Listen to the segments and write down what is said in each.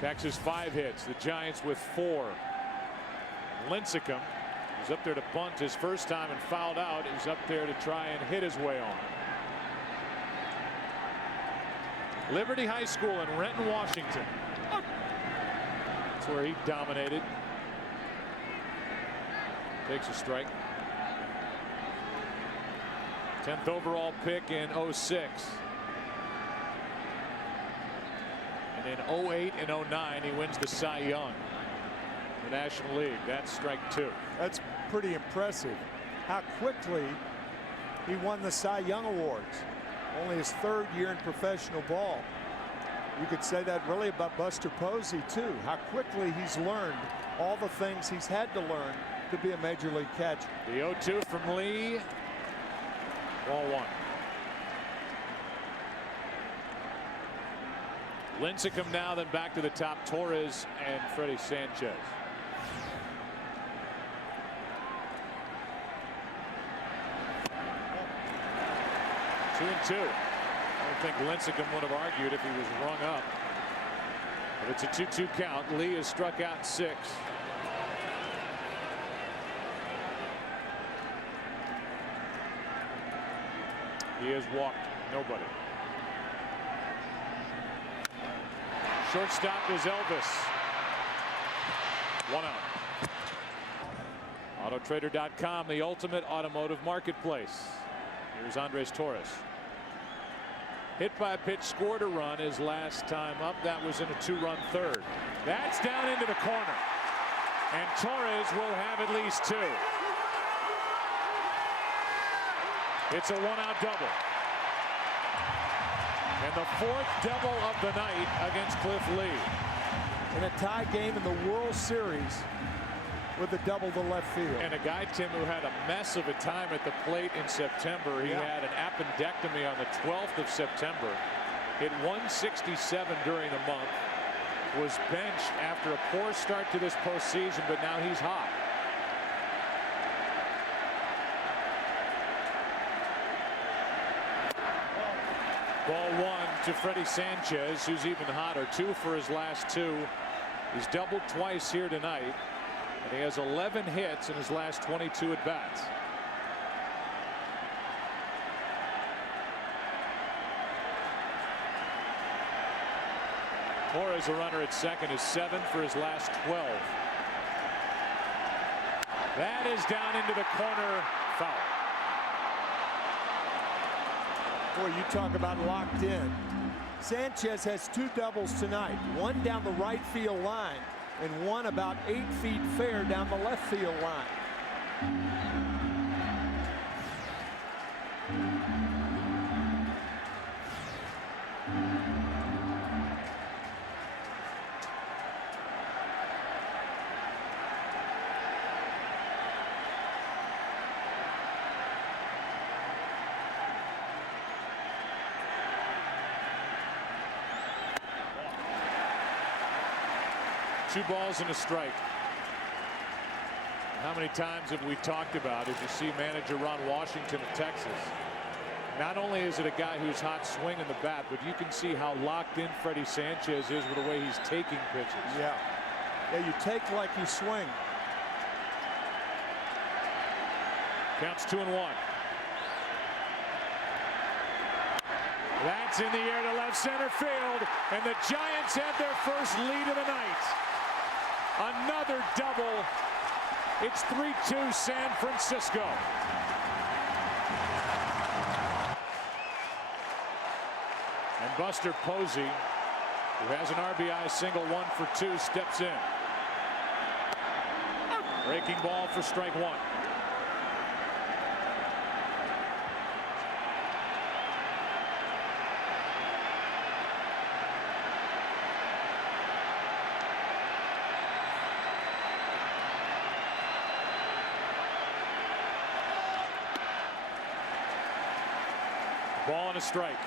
Texas 5 hits. The Giants with 4. Lincecum is up there to bunt his first time and fouled out. He's up there to try and hit his way on. Liberty High School in Renton, Washington. That's where he dominated. Takes a strike. 10th overall pick in '06. And in '08 and '09 he wins the Cy Young in the National League. That's strike 2. That's pretty impressive how quickly he won the Cy Young awards. Only his 3rd year in professional ball. You could say that really about Buster Posey too. How quickly he's learned all the things he's had to learn to be a major league catcher. The 0-2 from Lee. Ball 1. Lincecum now, then back to the top. Torres and Freddie Sanchez. 2-2. I don't think Lincecum would have argued if he was rung up. But it's a 2-2 count. Lee has struck out 6. He has walked nobody. Shortstop is Elvis. 1 out. Autotrader.com, the ultimate automotive marketplace. Here's Andres Torres. Hit by a pitch, scored a run his last time up. That was in a 2-run 3rd. That's down into the corner. And Torres will have at least 2. It's a 1-out double. And the 4th double of the night against Cliff Lee. In a tie game in the World Series with a double to left field. And a guy, Tim, who had a mess of a time at the plate in September. He had an appendectomy on the 12th of September. Hit 167 during the month. Was benched after a poor start to this postseason, but now he's hot. Ball 1 to Freddie Sanchez, who's even hotter. 2 for his last 2. He's doubled twice here tonight. And he has 11 hits in his last 22 at bats. Torres, a runner at second, is 7 for his last 12. That is down into the corner. Foul. Boy, you talk about locked in. Sanchez has 2 doubles tonight. 1 down the right field line and 1 about 8 feet fair down the left field line. Two balls and a strike. How many times have we talked about, as you see manager Ron Washington of Texas, not only is it a guy who's hot swinging the bat, but you can see how locked in Freddie Sanchez is with the way he's taking pitches. Yeah, you take like you swing. Counts 2-1. That's in the air to left center field, and the Giants have their first lead of the night. Another double. It's 3-2 San Francisco. And Buster Posey, who has an RBI single, 1 for 2, steps in. Breaking ball for strike 1. Ball and a strike.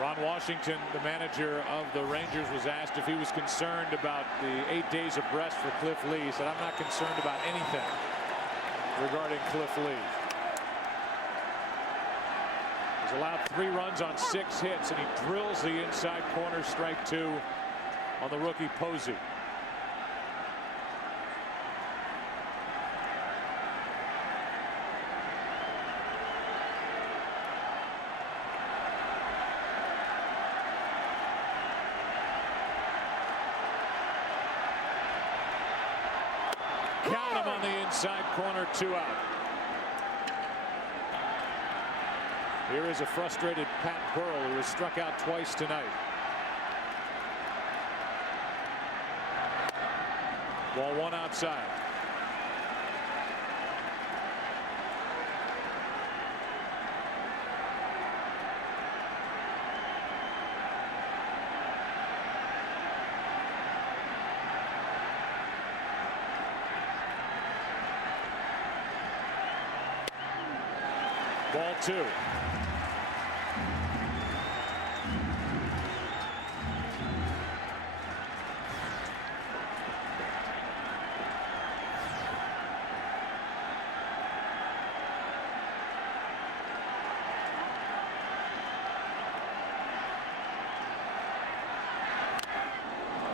Ron Washington, the manager of the Rangers, was asked if he was concerned about the 8 days of rest for Cliff Lee. He said, "I'm not concerned about anything regarding Cliff Lee." He's allowed 3 runs on 6 hits, and he drills the inside corner, strike 2 on the rookie Posey. Count him on the inside corner, 2 out. Here is a frustrated Pat Burrell, who was struck out twice tonight. Ball 1 outside. Ball 2.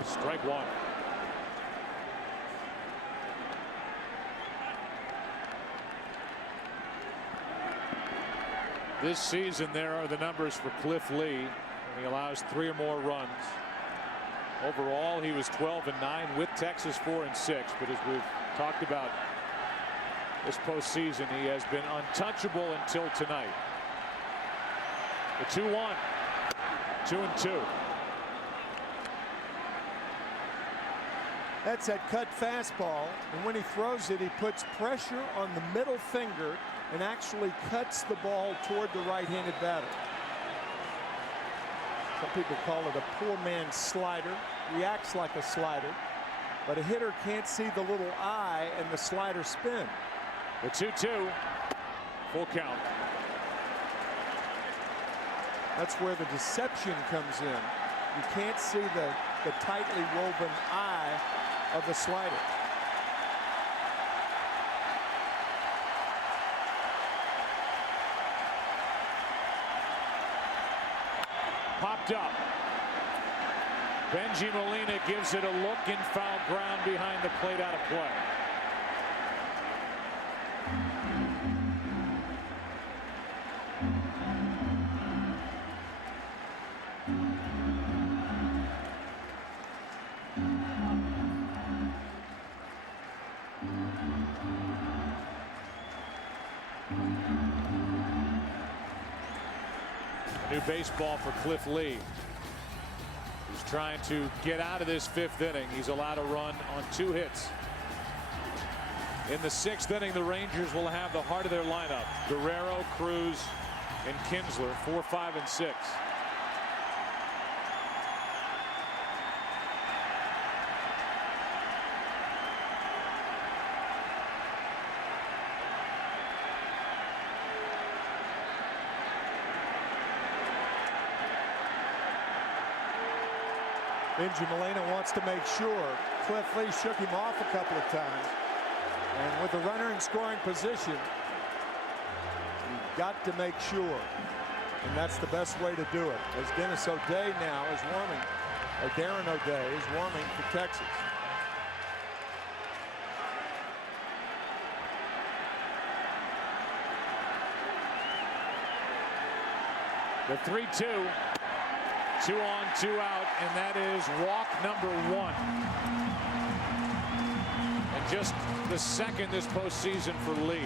Strike 1. This season, there are the numbers for Cliff Lee. He allows 3 or more runs. Overall, he was 12-9 with Texas 4-6. But as we've talked about this postseason, he has been untouchable until tonight. The 2-1, 2-2. That's that cut fastball, and when he throws it, he puts pressure on the middle finger and actually cuts the ball toward the right-handed batter. Some people call it a poor man's slider. Reacts like a slider, but a hitter can't see the little eye and the slider spin. The 2-2, full count. That's where the deception comes in. You can't see the tightly woven eye of the slider. Popped up. Benji Molina gives it a look in foul ground behind the plate, out of play. New baseball for Cliff Lee. He's trying to get out of this 5th inning. He's allowed a run on 2 hits. In the 6th inning, the Rangers will have the heart of their lineup: Guerrero, Cruz, and Kinsler, 4, 5, and 6. Benji Molina wants to make sure. Cliff Lee shook him off a couple of times. And with the runner in scoring position, you've got to make sure. And that's the best way to do it. As Dennis O'Day now is warming, or Darren O'Day is warming for Texas. The 3-2. 2 on, 2 out, and that is walk number 1. And just the 2nd this postseason for Lee.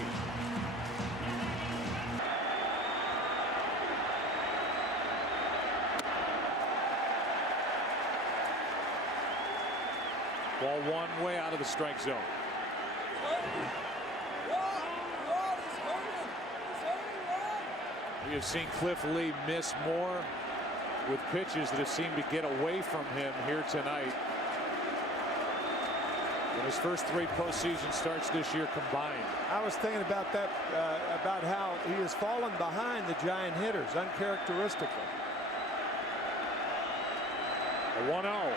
Ball 1, way out of the strike zone. We have seen Cliff Lee miss more with pitches that have seemed to get away from him here tonight. In his first 3 postseason starts this year combined. I was thinking about that, about how he has fallen behind the Giant hitters uncharacteristically. A 1-0.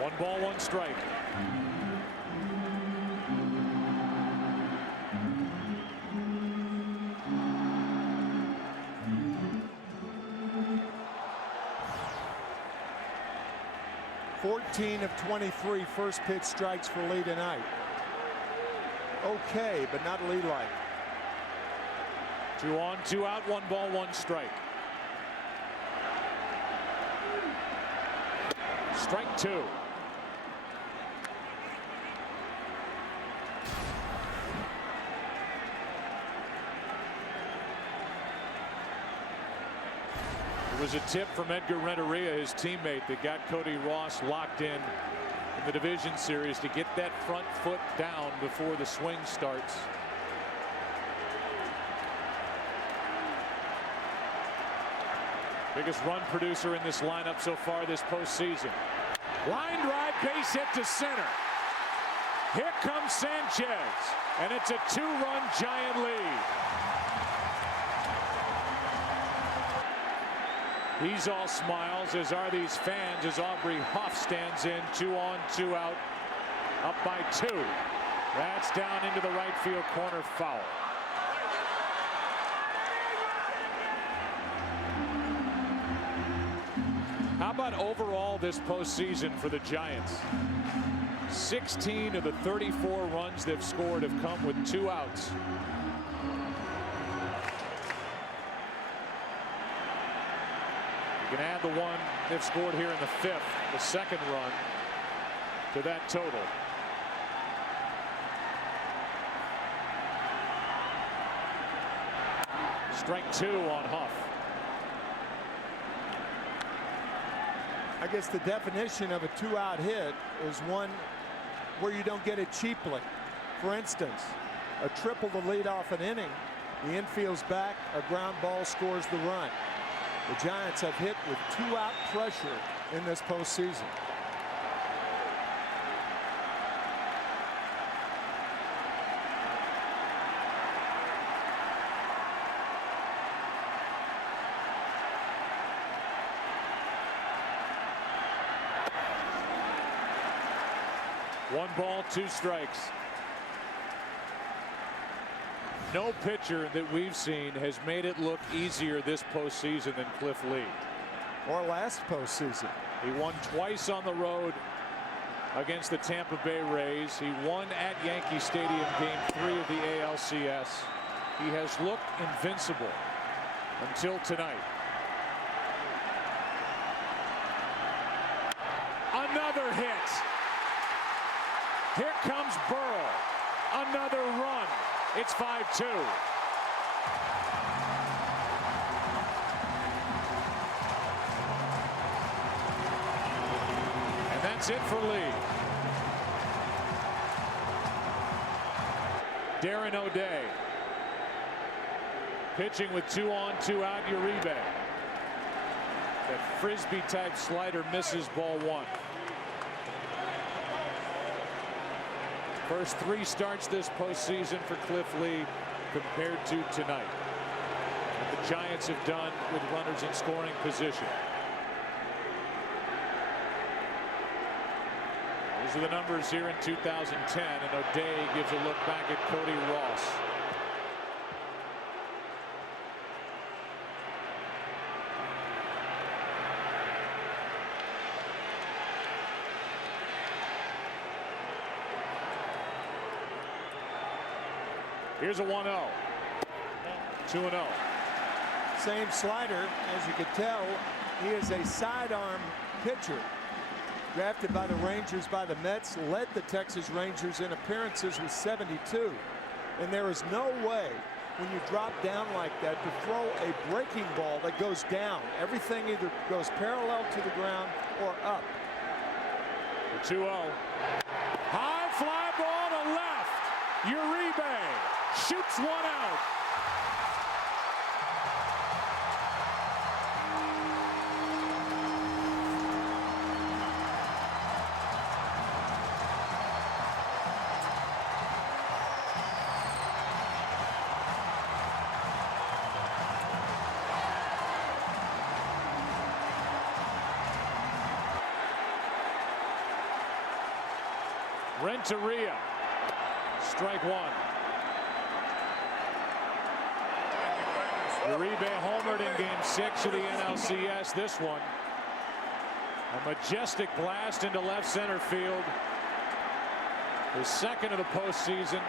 1 ball, 1 strike. 14 of 23 first pitch strikes for Lee tonight. Okay, but not Lee-like. 2 on, 2 out, 1 ball, 1 strike. Strike 2. It was a tip from Edgar Renteria, his teammate, that got Cody Ross locked in the division series to get that front foot down before the swing starts. Biggest run producer in this lineup so far this postseason. Line drive, base hit to center. Here comes Sanchez, and it's a 2-run Giant lead. He's all smiles, as are these fans, as Aubrey Huff stands in. 2 on, 2 out, up by 2. That's down into the right field corner, foul. How about overall this postseason for the Giants? 16 of the 34 runs they've scored have come with 2 outs. You can add the one they've scored here in the 5th, the 2nd run, to that total. Strike 2 on Huff. I guess the definition of a 2-out hit is one where you don't get it cheaply. For instance, a triple to lead off an inning. The infield's back, a ground ball scores the run. The Giants have hit with 2-out pressure in this postseason. One ball, 2 strikes. No pitcher that we've seen has made it look easier this postseason than Cliff Lee. Or last postseason. He won twice on the road against the Tampa Bay Rays. He won at Yankee Stadium Game 3 of the ALCS. He has looked invincible until tonight. Another hit. Here comes Burrow. Another run. It's 5-2. And that's it for Lee. Darren O'Day pitching with 2 on, 2 out. Uribe. That frisbee type slider misses, ball 1. First 3 starts this postseason for Cliff Lee compared to tonight. What the Giants have done with runners in scoring position. These are the numbers here in 2010, and O'Day gives a look back at Cody Ross. Here's a 1-0. 2-0. Same slider. As you could tell, he is a sidearm pitcher. Drafted by the Rangers by the Mets, led the Texas Rangers in appearances with 72. And there is no way when you drop down like that to throw a breaking ball that goes down. Everything either goes parallel to the ground or up. The 2-0. High fly ball to left. Uribe shoots 1 out. Renteria, strike 1. Uribe homered in Game 6 of the NLCS. This one, A majestic blast into left center field. His second of the postseason.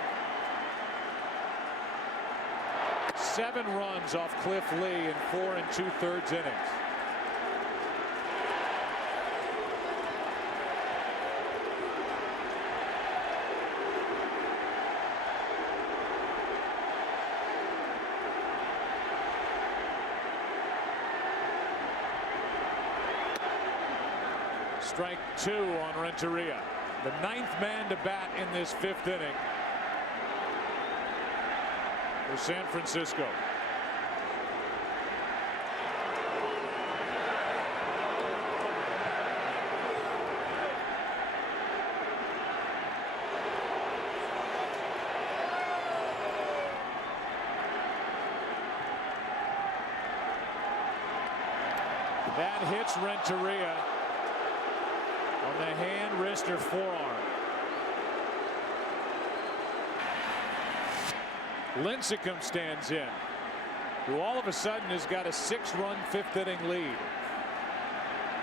7 runs off Cliff Lee in 4 2/3 innings. Strike 2 on Renteria. The 9th man to bat in this 5th inning for San Francisco. That hits Renteria on the hand, wrist, or forearm. Lincecum stands in, who all of a sudden has got a 6-run 5th inning lead.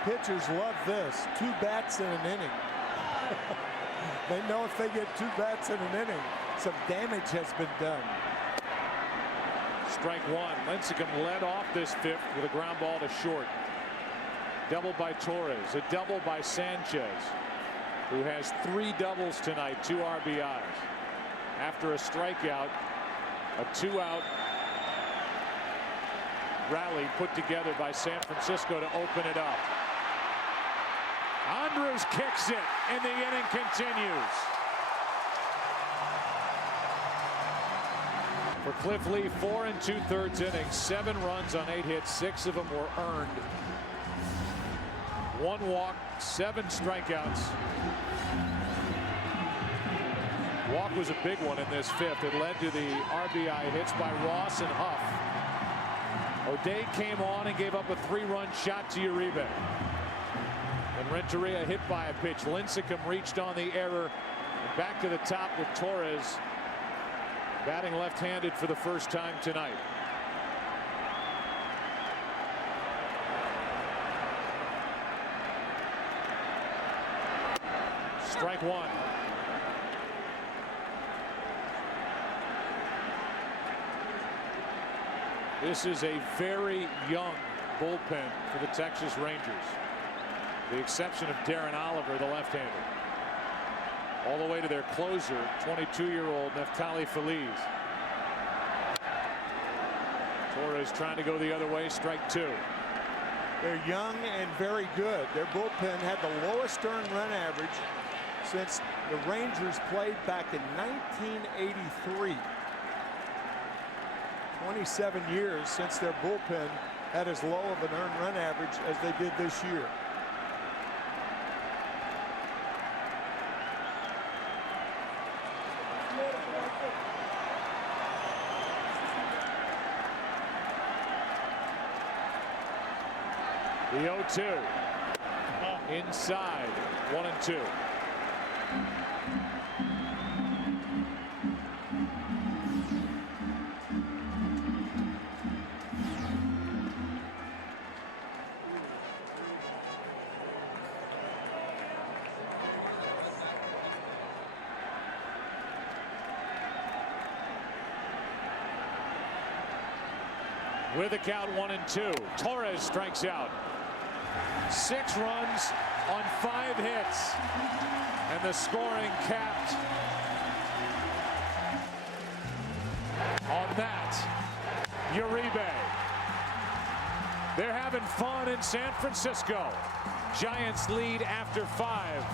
Pitchers love this. 2 bats in an inning. They know if they get 2 bats in an inning, some damage has been done. Strike 1. Lincecum led off this 5th with a ground ball to short. Double by Torres, a double by Sanchez, who has 3 doubles tonight, 2 RBIs. After a strikeout, a 2-out rally put together by San Francisco to open it up. Andrus kicks it, and the inning continues. For Cliff Lee, 4 2/3 innings, 7 runs on 8 hits, 6 of them were earned. 1 walk, 7 strikeouts. Walk was a big one in this 5th. It led to the RBI hits by Ross and Huff. O'Day came on and gave up a 3-run shot to Uribe. And Renteria hit by a pitch. Lincecum reached on the error. And back to the top with Torres batting left-handed for the first time tonight. Strike 1. This is a very young bullpen for the Texas Rangers. The exception of Darren Oliver, the left-hander. All the way to their closer, 22-year-old Neftali Feliz. Torres trying to go the other way. Strike 2. They're young and very good. Their bullpen had the lowest earned run average since the Rangers played back in 1983. 27 years since their bullpen had as low of an earned run average as they did this year. The 0-2 inside, 1-2. With a count 1-2, Torres strikes out. 6 runs on 5 hits, and the scoring capped on that. Uribe. They're having fun in San Francisco. Giants lead after 5.